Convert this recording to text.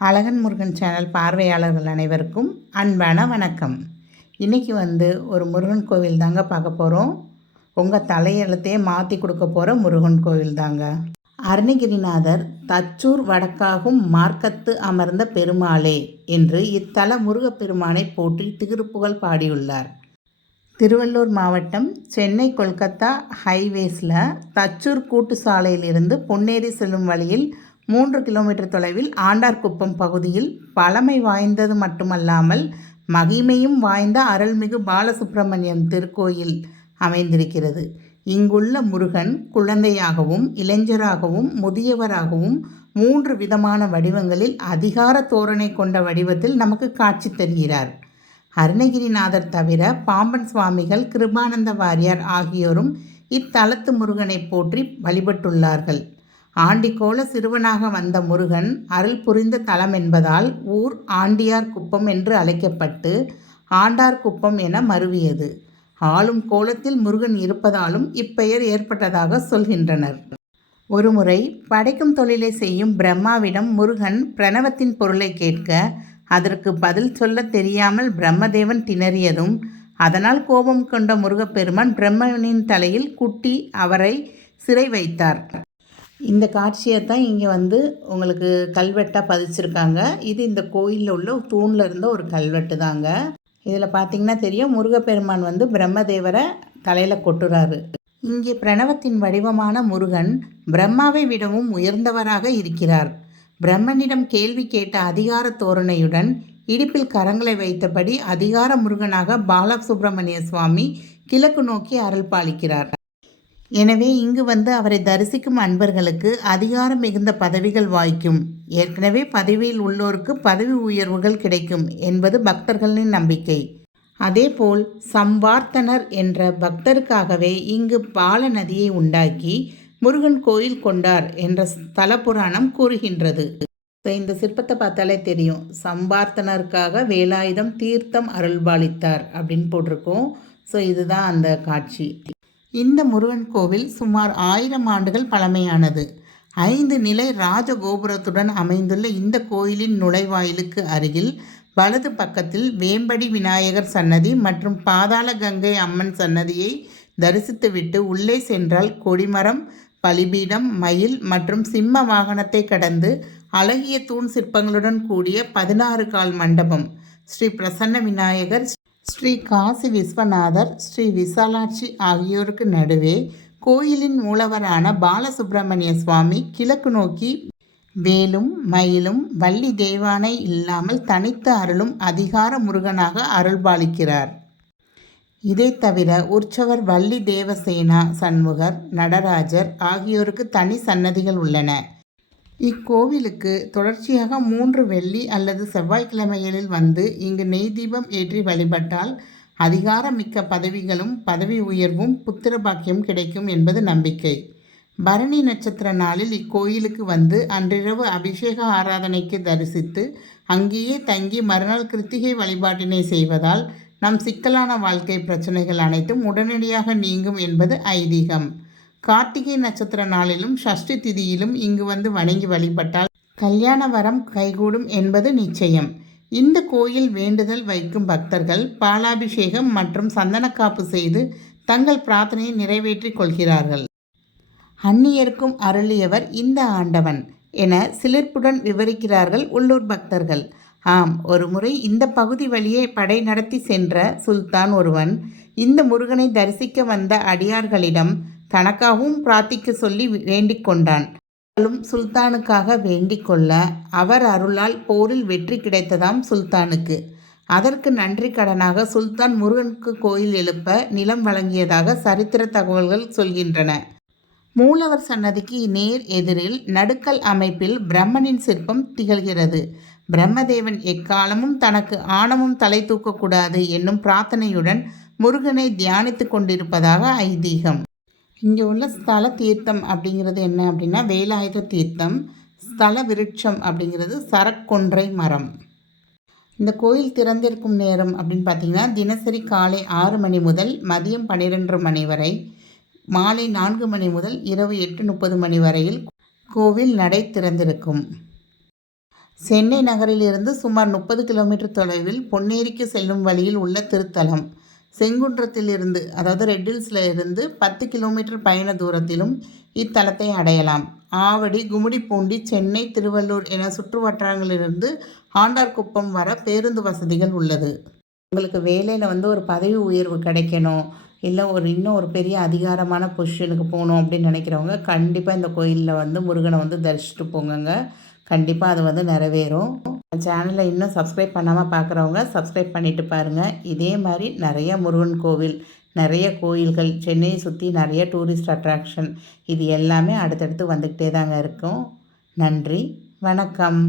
அழகன் Murugan channel பார்வையாளர்கள் அனைவருக்கும் அன்பான வணக்கம். இன்றைக்கி வந்து ஒரு முருகன் கோவில் தாங்க பார்க்க போகிறோம் உங்கள் தலையெழுத்தையே மாற்றி கொடுக்க போகிற முருகன் கோவில் தாங்க. அருணகிரிநாதர் தச்சூர் வடக்காகும் மார்க்கத்து அமர்ந்த பெருமாளே என்று இத்தல முருகப்பெருமானை போற்றி திருப்புகழ் பாடியுள்ளார். திருவள்ளூர் மாவட்டம் சென்னை கொல்கத்தா ஹைவேஸில் தச்சூர் கூட்டு சாலையிலிருந்து பொன்னேரி செல்லும் வழியில் மூன்று கிலோமீட்டர் தொலைவில் ஆண்டார்குப்பம் பகுதியில் பழமை வாய்ந்தது மட்டுமல்லாமல் மகிமையும் வாய்ந்த அருள்மிகு பாலசுப்பிரமணியம் திருக்கோயில் அமைந்திருக்கிறது. இங்குள்ள முருகன் குழந்தையாகவும் இளைஞராகவும் முதியவராகவும் மூன்று விதமான வடிவங்களில் அதிகார தோரணை கொண்ட வடிவத்தில் நமக்கு காட்சி தருகிறார். அருணகிரிநாதர் தவிர பாம்பன் சுவாமிகள் கிருபானந்த வாரியார் ஆகியோரும் இத்தலத்து முருகனை போற்றி வழிபட்டுள்ளார்கள். ஆண்டிக்கோல சிறுவனாக வந்த முருகன் அருள் புரிந்த தலம் என்பதால் ஊர் ஆண்டியார் குப்பம் என்று அழைக்கப்பட்டு ஆண்டார் குப்பம் என மருவியது. ஆளும் கோலத்தில் முருகன் இருப்பதாலும் இப்பெயர் ஏற்பட்டதாக சொல்கின்றனர். ஒருமுறை படைக்கும் தொழிலை செய்யும் பிரம்மாவிடம் முருகன் பிரணவத்தின் பொருளை கேட்க அதற்கு பதில் சொல்ல தெரியாமல் பிரம்மதேவன் திணறியதும் அதனால் கோபம் கொண்ட முருகப்பெருமான் பிரம்மனின் தலையில் குட்டி அவரை சிறை வைத்தார். இந்த காட்சியை தான் இங்கே வந்து உங்களுக்கு கல்வெட்டாக பதிச்சிருக்காங்க. இது இந்த கோயிலில் உள்ள தூணில் இருந்த ஒரு கல்வெட்டு தாங்க. இதில் பார்த்தீங்கன்னா தெரியும் முருகப்பெருமான் வந்து பிரம்மதேவரை தலையில் கொட்டுறாரு. இங்கே பிரணவத்தின் வடிவமான முருகன் பிரம்மாவை விடவும் உயர்ந்தவராக இருக்கிறார். பிரம்மனிடம் கேள்வி கேட்ட அதிகார தோரணையுடன் இடுப்பில் கரங்களை வைத்தபடி அதிகார முருகனாக பாலசுப்பிரமணிய சுவாமி கிழக்கு நோக்கி அருள் பாலிக்கிறார். எனவே இங்கு வந்து அவரை தரிசிக்கும் அன்பர்களுக்கு அதிகாரம் மிகுந்த பதவிகள் வாய்க்கும். ஏற்கனவே பதவியில் உள்ளோருக்கு பதவி உயர்வுகள் கிடைக்கும் என்பது பக்தர்களின் நம்பிக்கை. அதேபோல் சம்பார்த்தனர் என்ற பக்தருக்காகவே இங்கு பால நதியை உண்டாக்கி முருகன் கோயில் கொண்டார் என்ற ஸ்தல புராணம் கூறுகின்றது இந்த சிற்பத்தை பார்த்தாலே தெரியும். சம்பார்த்தனருக்காக வேலாயுதம் தீர்த்தம் அருள்பாலித்தார் அப்படின்னு போட்டிருக்கோம். ஸோ இதுதான் அந்த காட்சி. இந்த முருகன் கோவில் சுமார் ஆயிரம் ஆண்டுகள் பழமையானது. ஐந்து நிலை ராஜகோபுரத்துடன் அமைந்துள்ள இந்த கோயிலின் நுழைவாயிலுக்கு அருகில் வலது பக்கத்தில் வேம்படி விநாயகர் சன்னதி மற்றும் பாதாள கங்கை அம்மன் சன்னதியை தரிசித்துவிட்டு உள்ளே சென்றால் கொடிமரம் பலிபீடம் மயில் மற்றும் சிம்ம வாகனத்தை கடந்து அழகிய தூண் சிற்பங்களுடன் கூடிய பதினாறு கால் மண்டபம். ஸ்ரீ பிரசன்ன விநாயகர் ஸ்ரீ காசி விஸ்வநாதர் ஸ்ரீ விசாலாட்சி ஆகியோருக்கு நடுவே கோயிலின் மூலவரான பாலசுப்பிரமணிய சுவாமி கிழக்கு நோக்கி வேலும் மயிலும் வள்ளி தேவானை இல்லாமல் தனித்த அருளும் அதிகார முருகனாக அருள்பாலிக்கிறார். இதை தவிர உற்சவர் வள்ளி தேவசேனா சண்முகர் நடராஜர் ஆகியோருக்கு தனி சன்னதிகள் உள்ளன. இக்கோவிலுக்கு தொடர்ச்சியாக மூன்று வெள்ளி அல்லது செவ்வாய்க்கிழமைகளில் வந்து இங்கு நெய் தீபம் ஏற்றி வழிபட்டால் அதிகாரமிக்க பதவிகளும் பதவி உயர்வும் புத்திர பாக்கியம் கிடைக்கும் என்பது நம்பிக்கை. பரணி நட்சத்திர நாளில் இக்கோயிலுக்கு வந்து அன்றிரவு அபிஷேக ஆராதனைக்கு தரிசித்து அங்கேயே தங்கி மறுநாள் கிருத்திகை வழிபாட்டினை செய்வதால் நம் சிக்கலான வாழ்க்கை பிரச்சனைகள் அனைத்தும் உடனடியாக நீங்கும் என்பது ஐதீகம். கார்த்திகை நட்சத்திர நாளிலும் ஷஷ்டி திதியிலும் இங்கு வந்து வணங்கி வழிபட்டால் கல்யாண வரம் கைகூடும் என்பது நிச்சயம். இந்த கோயில் வேண்டுதல் வைக்கும் பக்தர்கள் பாலாபிஷேகம் மற்றும் சந்தனக்காப்பு செய்து தங்கள் பிரார்த்தனையை நிறைவேற்றிக் கொள்கிறார்கள். அந்நியருக்கும் அருளியவர் இந்த ஆண்டவன் என சிலிர்ப்புடன் விவரிக்கிறார்கள் உள்ளூர் பக்தர்கள். ஆம் ஒருமுறை இந்த பகுதி வழியே படை நடத்தி சென்ற சுல்தான் ஒருவன் இந்த முருகனை தரிசிக்க வந்த அடியார்களிடம் தனக்காகவும் பிரார்த்திக்க சொல்லி வேண்டிக் கொண்டான். சுல்தானுக்காக வேண்டிக் கொள்ள அவர் அருளால் போரில் வெற்றி கிடைத்ததாம் சுல்தானுக்கு. அதற்கு நன்றி கடனாக சுல்தான் முருகனுக்கு கோயில் எழுப்ப நிலம் வழங்கியதாக சரித்திர தகவல்கள் சொல்கின்றன. மூலவர் சன்னதிக்கு நேர் எதிரில் நடுக்கல் அமைப்பில் பிரம்மனின் சிற்பம் திகழ்கிறது. பிரம்மதேவன் எக்காலமும் தனக்கு ஆணமும் தலை தூக்கக்கூடாது என்னும் பிரார்த்தனையுடன் முருகனை தியானித்து கொண்டிருப்பதாக ஐதீகம். இங்கே உள்ள ஸ்தல தீர்த்தம் அப்படிங்கிறது என்ன அப்படின்னா வேலாயுத தீர்த்தம் ஸ்தல விருட்சம் அப்படிங்கிறது சரக்கொன்றை மரம். இந்த கோயில் திறந்திருக்கும் நேரம் அப்படின்னு பார்த்தீங்கன்னா தினசரி காலை ஆறு மணி முதல் மதியம் பன்னிரெண்டு மணி வரை மாலை நான்கு மணி முதல் இரவு எட்டு முப்பது மணி வரையில் கோவில் நடை திறந்திருக்கும். சென்னை நகரிலிருந்து சுமார் முப்பது கிலோமீட்டர் தொலைவில் பொன்னேரிக்கு செல்லும் வழியில் உள்ள திருத்தலம். செங்குன்றத்திலிருந்து அதாவது ரெட்டில்ஸில் இருந்து பத்து கிலோமீட்டர் பயண தூரத்திலும் இத்தலத்தை அடையலாம். ஆவடி கும்மிடிப்பூண்டி சென்னை திருவள்ளூர் என சுற்று வட்டாரங்களிலிருந்து ஆண்டார்குப்பம் வர பேருந்து வசதிகள் உள்ளது. உங்களுக்கு வேலையில் வந்து ஒரு பதவி உயர்வு கிடைக்கணும். இல்லை ஒரு இன்னும் ஒரு பெரிய அதிகாரமான பொசிஷனுக்கு போகணும் அப்படின்னு நினைக்கிறவங்க கண்டிப்பாக இந்த கோயிலில் வந்து முருகனை வந்து தரிசிச்சுட்டு போங்கங்க. கண்டிப்பாக அது வந்து நிறைவேறும். சேனலை இன்னும் சப்ஸ்கிரைப் பண்ணாமல் பார்க்குறவங்க சப்ஸ்கிரைப் பண்ணிவிட்டு பாருங்கள் இதே மாதிரி நிறைய முருகன் கோவில் நிறைய கோயில்கள் சென்னையை சுற்றி நிறைய டூரிஸ்ட் அட்ராக்ஷன் இது எல்லாமே அடுத்தடுத்து வந்துக்கிட்டே தாங்க இருக்கும். நன்றி வணக்கம்.